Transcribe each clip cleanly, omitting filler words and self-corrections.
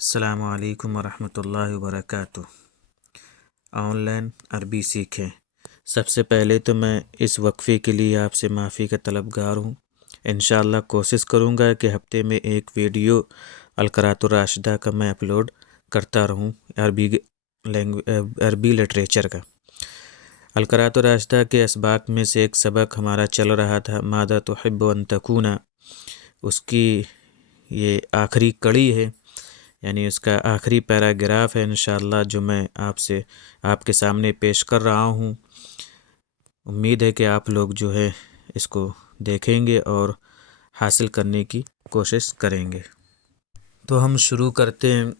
السلام علیکم ورحمۃ اللہ وبرکاتہ۔ آن لائن عربی سیکھیں۔ سب سے پہلے تو میں اس وقفے کے لیے آپ سے معافی کا طلبگار ہوں۔ انشاءاللہ کوشش کروں گا کہ ہفتے میں ایک ویڈیو القراءۃ الراشدہ کا میں اپلوڈ کرتا رہوں، عربی لٹریچر کا۔ القراءۃ الراشدہ کے اسباق میں سے ایک سبق ہمارا چل رہا تھا ماذا تحب ان تکون، اس کی یہ آخری کڑی ہے، یعنی اس کا آخری پیراگراف ہے انشاءاللہ، جو میں آپ کے سامنے پیش کر رہا ہوں۔ امید ہے کہ آپ لوگ جو ہے اس کو دیکھیں گے اور حاصل کرنے کی کوشش کریں گے۔ تو ہم شروع کرتے ہیں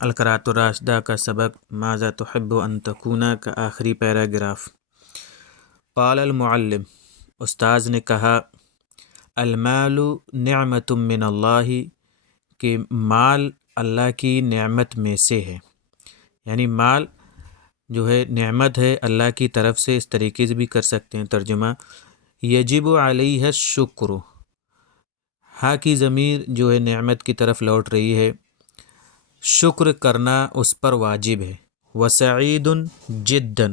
القراءۃ الراشدہ کا سبق ماذا تحب ان تکون کا آخری پیراگراف۔ قال المعلم، استاذ نے کہا، المال نعمت من اللہ، کہ مال اللہ کی نعمت میں سے ہے، یعنی مال جو ہے نعمت ہے اللہ کی طرف سے۔ اس طریقے سے بھی کر سکتے ہیں ترجمہ، یجب علیہ الشکر، ہاں کی ضمیر جو ہے نعمت کی طرف لوٹ رہی ہے، شکر کرنا اس پر واجب ہے۔ وسعید جدا،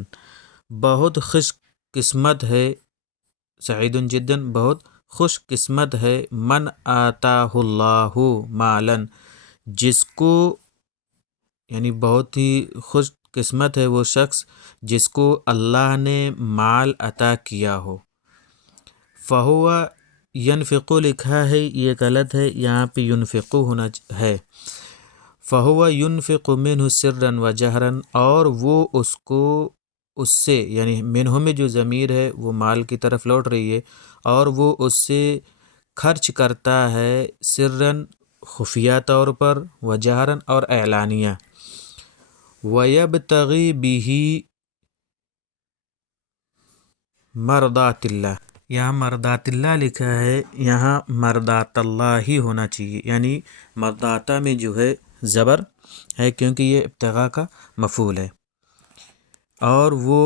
بہت خوش قسمت ہے، سعید جدا بہت خوش قسمت ہے، من آتاہ اللہ مالا، جس کو یعنی بہت ہی خوش قسمت ہے وہ شخص جس کو اللہ نے مال عطا کیا ہو۔ فہو ینفق لکھا ہے، یہ غلط ہے، یہاں پہ ینفق ہونا ہے۔ فہو ینفق منہ سرا و جہرا، اور وہ اس سے یعنی منہ میں جو ضمیر ہے وہ مال کی طرف لوٹ رہی ہے، اور وہ اس سے خرچ کرتا ہے سرًا خفیہ طور پر، و جہرًا اور اعلانیہ۔ وَيَبْتَغِي بِهِ مرضات اللہ، یہاں مرضات اللہ لکھا ہے، یہاں مرضات اللہ ہی ہونا چاہیے، یعنی مرضاتا میں جو ہے زبر ہے کیونکہ یہ ابتغاء کا مفعول ہے، اور وہ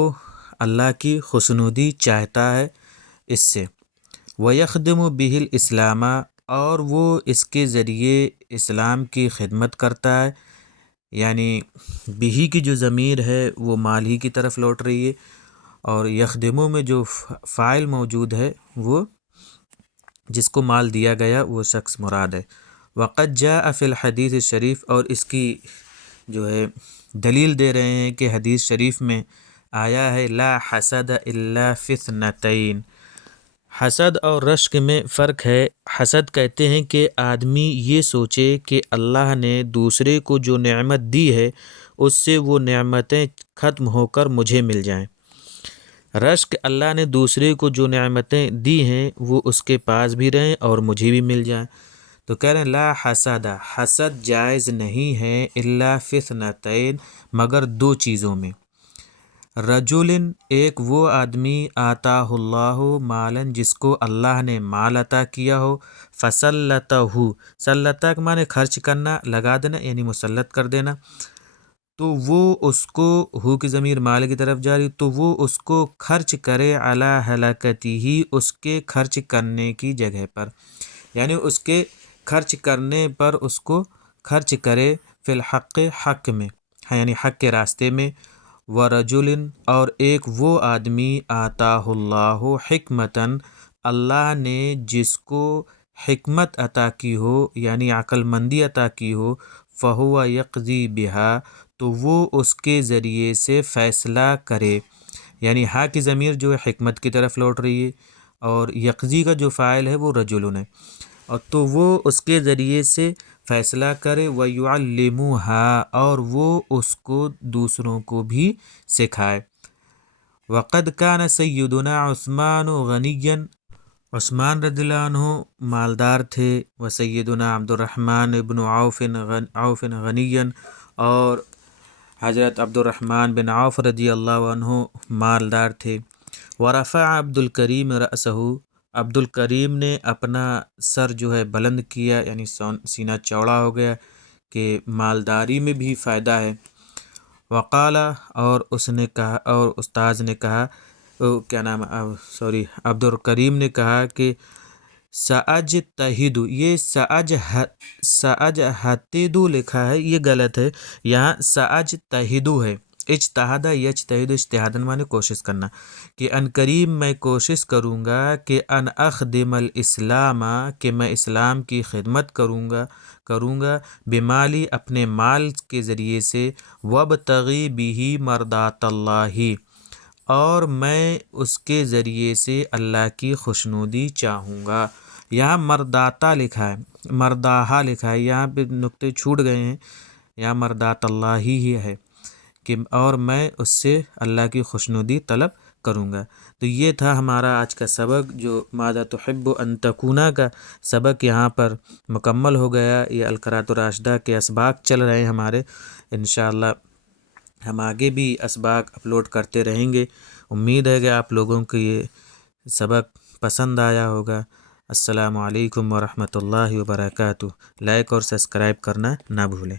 اللہ کی خوشنودی چاہتا ہے اس سے۔ وَيَخْدِمُ بِهِ الْإِسْلَامَ، اور وہ اس کے ذریعے اسلام کی خدمت کرتا ہے، یعنی بہی کی جو ضمیر ہے وہ مال ہی کی طرف لوٹ رہی ہے، اور یخدمو میں جو فاعل موجود ہے وہ جس کو مال دیا گیا وہ شخص مراد ہے۔ وقد جاء فی الحدیث الشریف، اور اس کی جو ہے دلیل دے رہے ہیں کہ حدیث شریف میں آیا ہے لا حسد الا فی اثنتین، حسد اور رشک میں فرق ہے۔ حسد کہتے ہیں کہ آدمی یہ سوچے کہ اللہ نے دوسرے کو جو نعمت دی ہے اس سے وہ نعمتیں ختم ہو کر مجھے مل جائیں۔ رشک اللہ نے دوسرے کو جو نعمتیں دی ہیں وہ اس کے پاس بھی رہیں اور مجھے بھی مل جائیں۔ تو کہہ رہے ہیں لا حسد، حسد جائز نہیں ہے، الا فی اثنتین، مگر دو چیزوں میں۔ رجل، ایک وہ آدمی، آتاہ اللہ مالا، جس کو اللہ نے مال عطا کیا ہو، فسلطہ، سلطہ کا معنی خرچ کرنا، لگا دینا، یعنی مسلط کر دینا، تو وہ اس کو ہو کی ضمیر مال کی طرف جاری، تو وہ اس کو خرچ کرے علی ہلاکتہ، اس کے خرچ کرنے کی جگہ پر، یعنی اس کے خرچ کرنے پر اس کو خرچ کرے فی الحق، حق میں، یعنی حق کے راستے میں۔ ورجل، اور ایک وہ آدمی، آتاہ اللہ حکمتاً، اللہ نے جس کو حکمت عطا کی ہو، یعنی عقل مندی عطا کی ہو، فہو یقضی بہا، تو وہ اس کے ذریعے سے فیصلہ کرے، یعنی ہا کی ضمیر جو ہے حکمت کی طرف لوٹ رہی ہے، اور یقضی کا جو فاعل ہے وہ رجل ہے، اور تو وہ اس کے ذریعے سے فیصلہ کرے، وَيُعَلِّمُهَا، اور وہ اس کو دوسروں کو بھی سکھائے۔ وَقَدْ كَانَ سَيِّدُنَا عثمان غَنِيًّا، عثمان رضی اللہ عنہ مالدار تھے، وسیدنا عبد الرحمن بن عوف غنیًا، اور حضرت عبد الرحمن بن عوف رضی اللہ عنہ مالدار تھے۔ ورفع عبد الکریم رأسہ، عبد الکریم نے اپنا سر جو ہے بلند کیا، یعنی سینہ چوڑا ہو گیا کہ مالداری میں بھی فائدہ ہے۔ وقال، اور اس نے کہا، اور استاذ نے کہا، عبد الکریم نے کہا کہ سأجتہدو، یہ سأجہتدو لکھا ہے، یہ غلط ہے، یہاں سأجتہدو ہے۔ اجتہادہ یجتہد اجتہادن مانے کوشش کرنا، کہ ان قریب میں کوشش کروں گا کہ ان اخدم الاسلام، کہ میں اسلام کی خدمت کروں گا بمالی، اپنے مال کے ذریعے سے، وابتغی بہ مرضات اللہ، اور میں اس کے ذریعے سے اللہ کی خوشنودی چاہوں گا۔ یہاں مرداتا لکھا ہے، مرداہا لکھا ہے، یہاں پہ نقطے چھوٹ گئے ہیں، یہاں مردات اللہ ہی ہے کہ اور میں اس سے اللہ کی خوشنودی طلب کروں گا۔ تو یہ تھا ہمارا آج کا سبق، جو ماذا تحب ان تکون کا سبق یہاں پر مکمل ہو گیا۔ یہ القراءۃ الراشدہ کے اسباق چل رہے ہیں ہمارے، انشاءاللہ ہم آگے بھی اسباق اپلوڈ کرتے رہیں گے۔ امید ہے کہ آپ لوگوں کو یہ سبق پسند آیا ہوگا۔ السلام علیکم ورحمۃ اللہ وبرکاتہ۔ لائک اور سبسکرائب کرنا نہ بھولیں۔